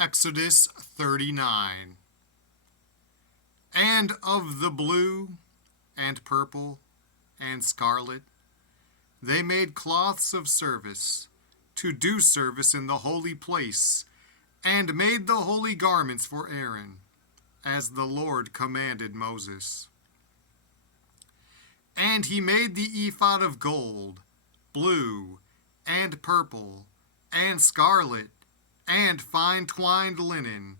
Exodus 39. And of the blue and purple and scarlet they made cloths of service, to do service in the holy place, and made the holy garments for Aaron, as the Lord commanded Moses. And he made the ephod of gold, blue, and purple, and scarlet, and fine twined linen.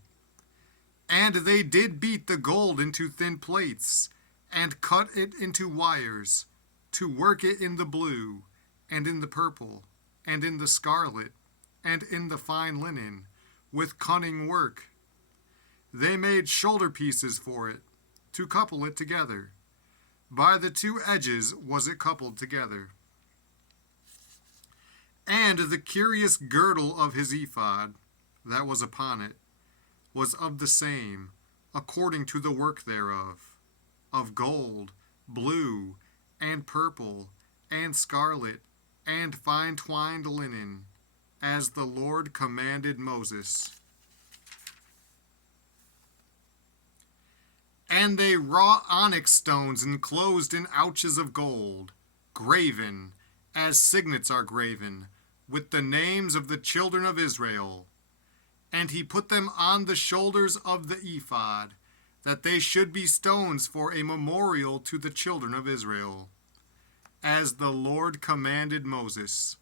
And they did beat the gold into thin plates, and cut it into wires, to work it in the blue, and in the purple, and in the scarlet, and in the fine linen, with cunning work. They made shoulder pieces for it, to couple it together. By the two edges was it coupled together. And the curious girdle of his ephod, that was upon it, was of the same, according to the work thereof, of gold, blue, and purple, and scarlet, and fine twined linen, as the Lord commanded Moses. And they wrought onyx stones enclosed in ouches of gold, graven, as signets are graven, with the names of the children of Israel. And he put them on the shoulders of the ephod, that they should be stones for a memorial to the children of Israel, as the Lord commanded Moses.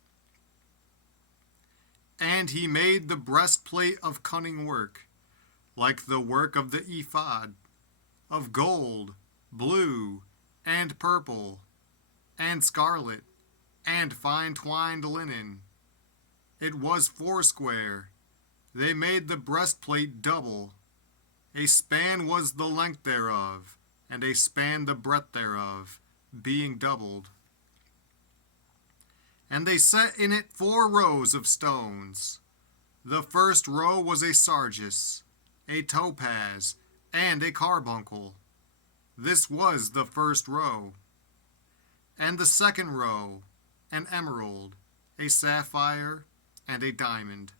And he made the breastplate of cunning work, like the work of the ephod, of gold, blue, and purple, and scarlet, and fine twined linen. It was foursquare. They made the breastplate double. A span was the length thereof, and a span the breadth thereof, being doubled. And they set in it 4 rows of stones. The first row was a sardius, a topaz, and a carbuncle. This was the first row. And the second row, an emerald, a sapphire, and a diamond.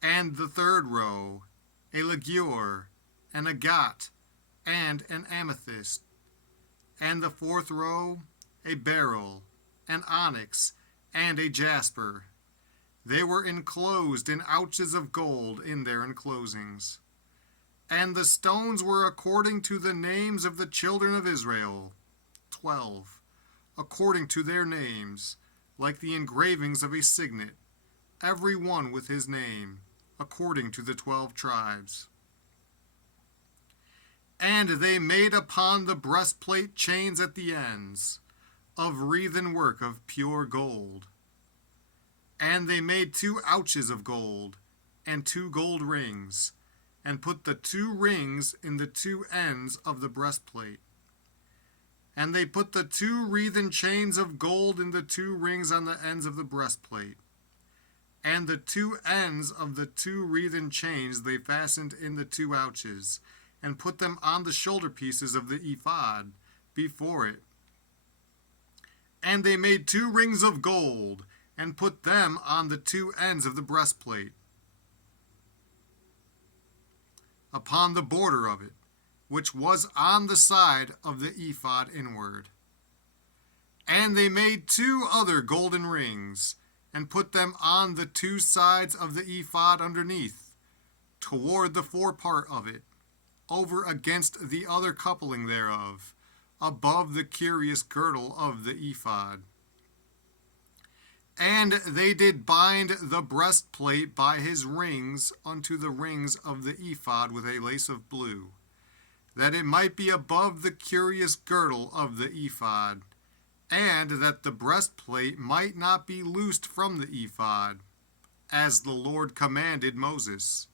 And the third row, a ligure, an agate, and an amethyst. And the fourth row, a beryl, an onyx, and a jasper. They were enclosed in ouches of gold in their enclosings. And the stones were according to the names of the children of Israel, 12, according to their names, like the engravings of a signet, every one with his name, according to the 12 tribes. And they made upon the breastplate chains at the ends, of wreathen work of pure gold. And they made 2 ouches of gold, and 2 gold rings, and put the 2 rings in the 2 ends of the breastplate. And they put the 2 wreathen chains of gold in the 2 rings on the ends of the breastplate. And the 2 ends of the 2 wreathen chains they fastened in the 2 ouches, and put them on the shoulder pieces of the ephod before it. And they made 2 rings of gold, and put them on the 2 ends of the breastplate, upon the border of it, which was on the side of the ephod inward. And they made 2 other golden rings, and put them on the 2 sides of the ephod underneath, toward the forepart of it, over against the other coupling thereof, above the curious girdle of the ephod. And they did bind the breastplate by his rings unto the rings of the ephod with a lace of blue, that it might be above the curious girdle of the ephod, and that the breastplate might not be loosed from the ephod, as the Lord commanded Moses.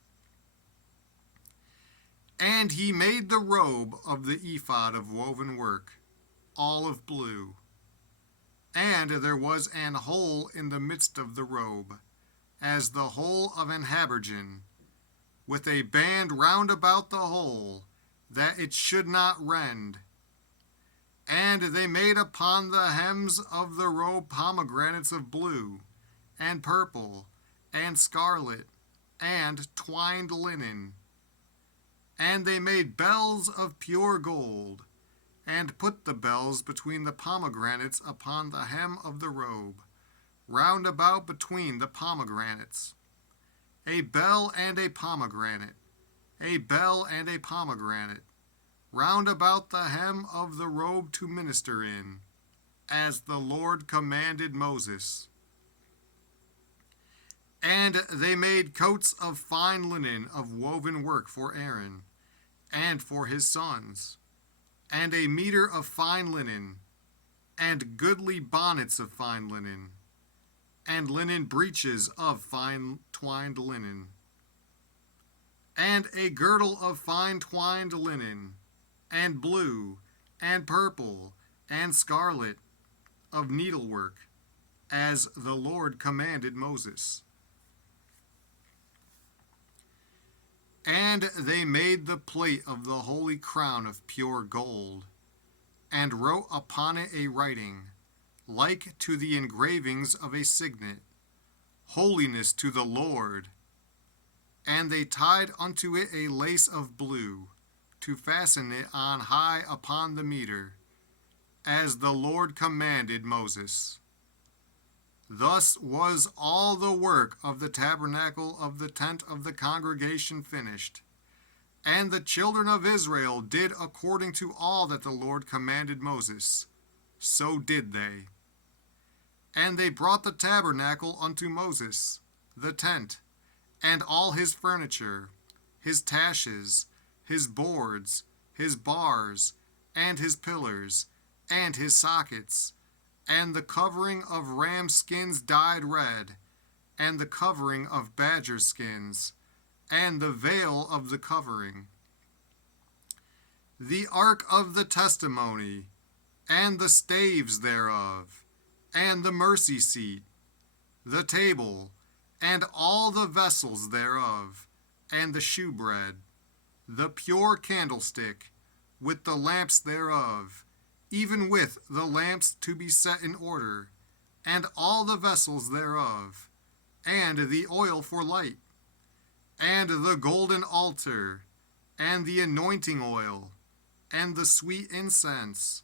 And he made the robe of the ephod of woven work, all of blue. And there was an hole in the midst of the robe, as the hole of an habergeon, with a band round about the hole, that it should not rend. And they made upon the hems of the robe pomegranates of blue, and purple, and scarlet, and twined linen. And they made bells of pure gold, and put the bells between the pomegranates upon the hem of the robe, round about between the pomegranates. A bell and a pomegranate, a bell and a pomegranate, round about the hem of the robe to minister in, as the Lord commanded Moses. And they made coats of fine linen of woven work for Aaron, and for his sons, and a mitre of fine linen, and goodly bonnets of fine linen, and linen breeches of fine twined linen, and a girdle of fine twined linen, and blue, and purple, and scarlet, of needlework, as the Lord commanded Moses. And they made the plate of the holy crown of pure gold, and wrote upon it a writing, like to the engravings of a signet, Holiness to the Lord. And they tied unto it a lace of blue, to fasten it on high upon the mitre, as the Lord commanded Moses. Thus was all the work of the tabernacle of the tent of the congregation finished. And the children of Israel did according to all that the Lord commanded Moses. So did they. And they brought the tabernacle unto Moses, the tent, and all his furniture, his taches, his boards, his bars, and his pillars, and his sockets, and the covering of ram skins dyed red, and the covering of badger skins, and the veil of the covering, the ark of the testimony, and the staves thereof, and the mercy seat, the table, and all the vessels thereof, and the shewbread, the pure candlestick, with the lamps thereof, even with the lamps to be set in order, and all the vessels thereof, and the oil for light, and the golden altar, and the anointing oil, and the sweet incense,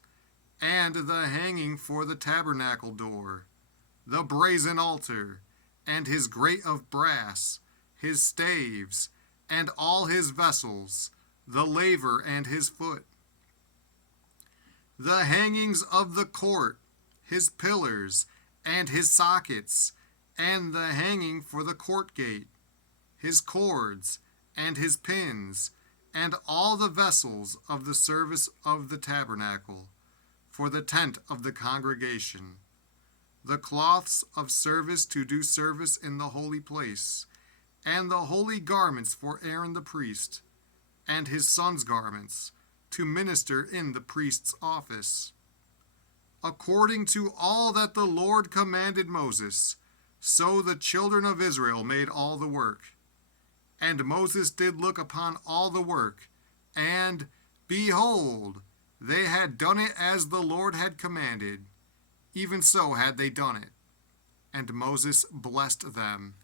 and the hanging for the tabernacle door, the brazen altar, and his grate of brass, his staves, and all his vessels, the laver and his foot, the hangings of the court, his pillars, and his sockets, and the hanging for the court gate, his cords, and his pins, and all the vessels of the service of the tabernacle, for the tent of the congregation, the cloths of service to do service in the holy place, and the holy garments for Aaron the priest, and his sons' garments, to minister in the priest's office. According to all that the Lord commanded Moses, so the children of Israel made all the work. And Moses did look upon all the work, and, behold, they had done it as the Lord had commanded, even so had they done it. And Moses blessed them.